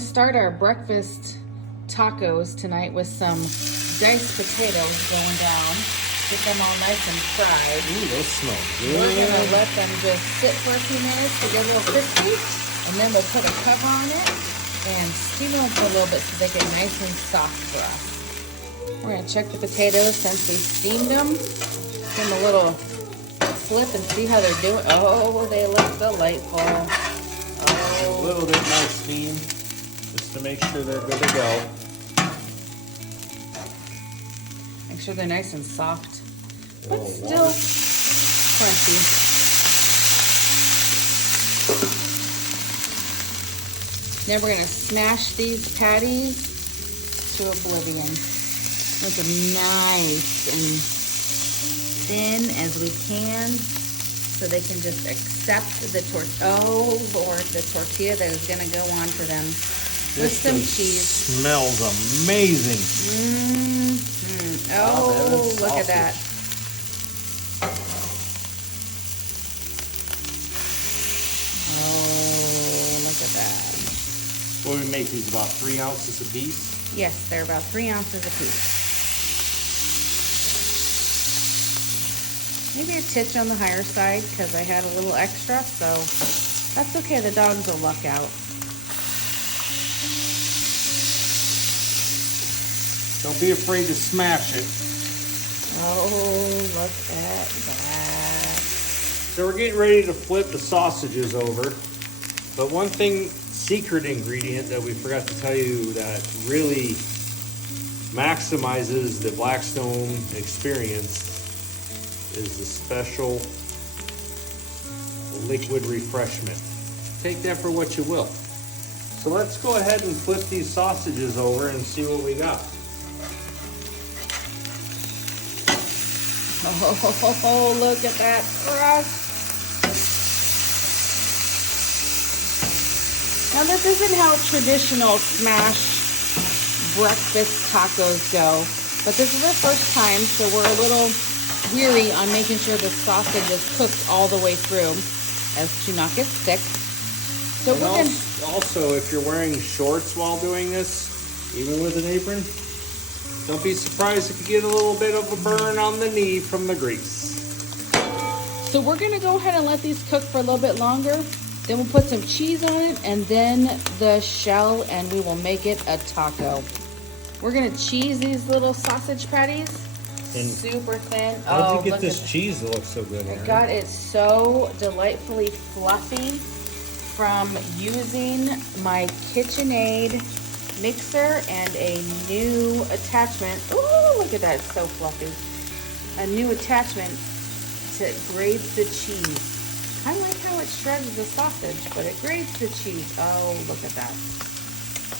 gonna start our breakfast tacos tonight with some diced potatoes going down. Get them all nice and fried. Ooh, those smell good. We're gonna let them just sit for a few minutes to get a little crispy, and then we'll put a cover on it and steam them for a little bit so they get nice and soft for us. We're gonna check the potatoes since we steamed them. Give them a little flip and see how they're doing. Oh, they look delightful. A little bit more steam, just to make sure they're good to go. Make sure they're nice and soft, but Oh, still wow. crunchy. Now we're gonna smash these patties to oblivion. Make them nice and thin as we can, so they can just accept the oh Lord, the tortilla that is gonna go on to them with some cheese. Smells amazing. Oh, look at that. Oh, look at that. What do we make these, about 3 ounces a piece? Yes, they're about 3 ounces a piece. Maybe a titch on the higher side because I had a little extra, so that's okay. The dogs will luck out. Don't be afraid to smash it. Oh, look at that. So we're getting ready to flip the sausages over. But one secret ingredient that we forgot to tell you that really maximizes the Blackstone experience is the special liquid refreshment. Take that for what you will. So let's go ahead and flip these sausages over and see what we got. Oh, look at that crust. Now this isn't how traditional smash breakfast tacos go, but this is our first time, so we're a little weary on making sure the sausage is cooked all the way through as to not get stick. So and we're gonna also, if you're wearing shorts while doing this, even with an apron, don't be surprised if you get a little bit of a burn on the knee from the grease. So we're gonna go ahead and let these cook for a little bit longer. Then we'll put some cheese on it and then the shell, and we will make it a taco. We're gonna cheese these little sausage patties. And super thin. How did you get look this at cheese to look so good, I Erin? got it so delightfully fluffy from using my KitchenAid mixer and a new attachment. Ooh, look at that, it's so fluffy. A new attachment to grate the cheese. I like how it shreds the sausage, but it grates the cheese. Oh, look at that.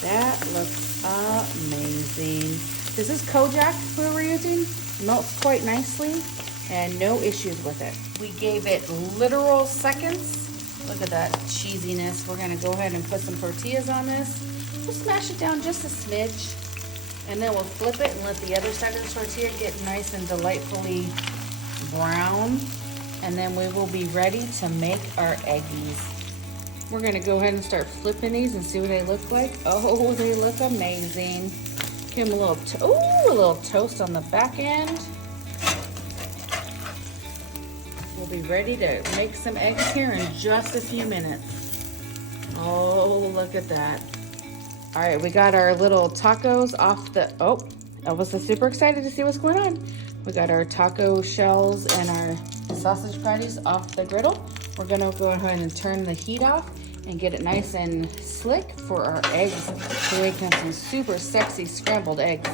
That looks amazing. This is Kojak we were using. Melts quite nicely and no issues with it. We gave it literal seconds. Look at that cheesiness. We're gonna go ahead and put some tortillas on this. We'll smash it down just a smidge, and then we'll flip it and let the other side of the tortilla get nice and delightfully brown. And then we will be ready to make our eggies. We're gonna go ahead and start flipping these and see what they look like. Oh, they look amazing. Give them a little toast on the back end. We'll be ready to make some eggs here in just a few minutes. Oh, look at that. All right, we got our little tacos off the, Elvis is super excited to see what's going on. We got our taco shells and our sausage patties off the griddle. We're gonna go ahead and turn the heat off and get it nice and slick for our eggs so we can have some super sexy scrambled eggs.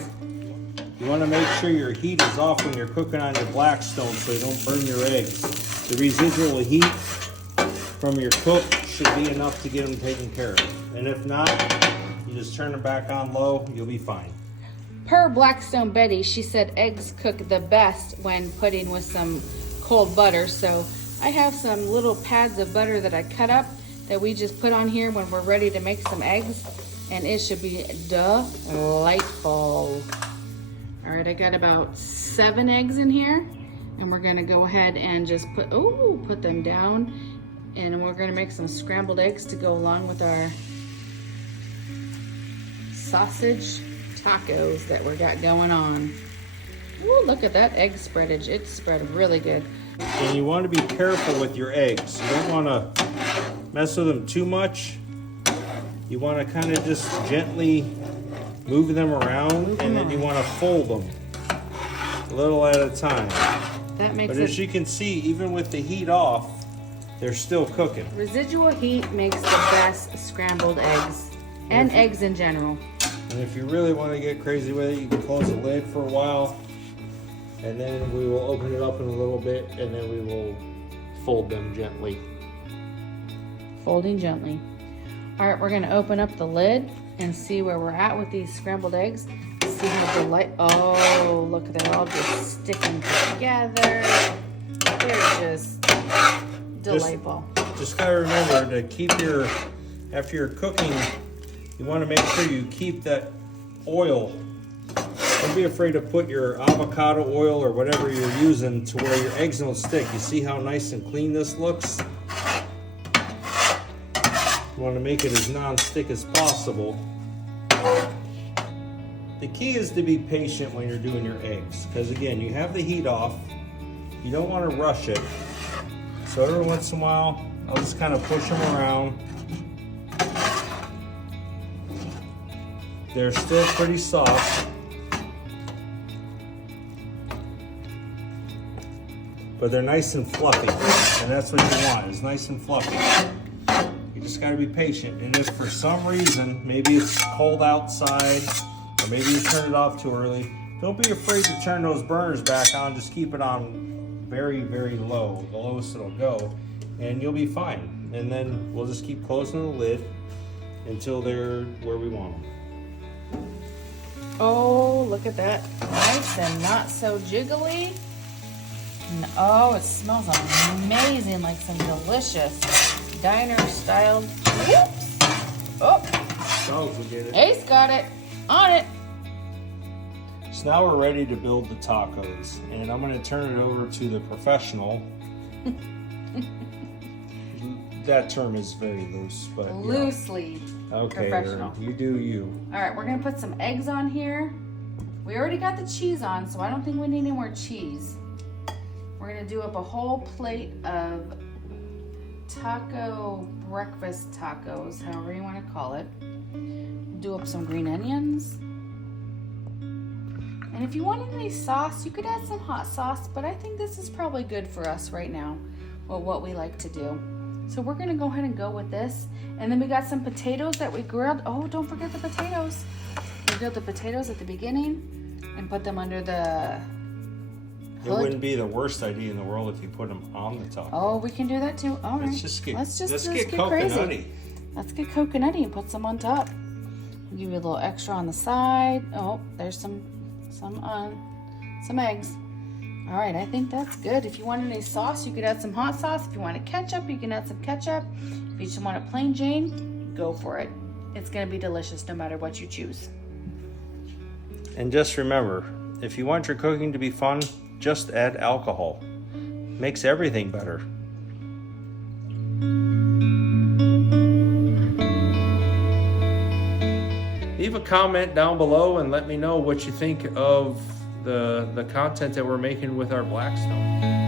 You want to make sure your heat is off when you're cooking on your Blackstone so you don't burn your eggs. The residual heat from your cook should be enough to get them taken care of. And if not, you just turn them back on low, you'll be fine. Per Blackstone Betty, she said eggs cook the best when putting with some cold butter. So I have some little pads of butter that I cut up that we just put on here when we're ready to make some eggs, and it should be delightful. All right, I got about 7 eggs in here, and we're gonna go ahead and just put them down, and we're gonna make some scrambled eggs to go along with our sausage tacos that we got going on. Ooh, look at that egg spreadage. It's spread really good. And you want to be careful with your eggs. You don't want to mess with them too much. You want to kind of just gently move them around, and then you want to fold them a little at a time. That makes But as you can see, even with the heat off, they're still cooking. Residual heat makes the best scrambled eggs, and eggs in general. And if you really want to get crazy with it, you can close the lid for a while, and then we will open it up in a little bit, and then we will fold them gently. Folding gently. All right, we're gonna open up the lid and see where we're at with these scrambled eggs. See how oh, look, they're all just sticking together. They're just delightful. Just gotta remember to keep your, after you're cooking, you wanna make sure you keep that oil. Don't be afraid to put your avocado oil or whatever you're using to where your eggs don't stick. You see how nice and clean this looks? You want to make it as non-stick as possible. The key is to be patient when you're doing your eggs, because again, you have the heat off. You don't want to rush it. So every once in a while, I'll just kind of push them around. They're still pretty soft, but they're nice and fluffy, and that's what you want, is nice and fluffy. You just gotta be patient, and if for some reason, maybe it's cold outside, or maybe you turn it off too early, don't be afraid to turn those burners back on. Just keep it on very, very low, the lowest it'll go, and you'll be fine. And then we'll just keep closing the lid until they're where we want them. Oh, look at that. Nice and not so jiggly. Oh, it smells amazing, like some delicious diner styled. Whoops. Oh, Dogs will get it. Ace got it. On it. So now we're ready to build the tacos, and I'm going to turn it over to the professional. That term is very loose, but Loosely okay, professional. you do you. All right, we're gonna put some eggs on here. We already got the cheese on, so I don't think we need any more cheese. We're gonna do up a whole plate of taco breakfast tacos, however you want to call it. Do up some green onions. And if you wanted any sauce, you could add some hot sauce, but I think this is probably good for us right now, or what we like to do. So we're gonna go ahead and go with this. And then we got some potatoes that we grilled. Oh, don't forget the potatoes. We grilled the potatoes at the beginning and put them under the It wouldn't be the worst idea in the world if you put them on the taco. Oh, we can do that too. All right. Let's just get crazy. coconutty. Let's get coconutty and put some on top. I'll give you a little extra on the side. Oh, there's some eggs. All right, I think that's good. If you want any sauce, you could add some hot sauce. If you want a ketchup, you can add some ketchup. If you just want a plain Jane, go for it. It's gonna be delicious no matter what you choose. And just remember, if you want your cooking to be fun, just add alcohol. Makes everything better. Leave a comment down below and let me know what you think of the content that we're making with our Blackstone.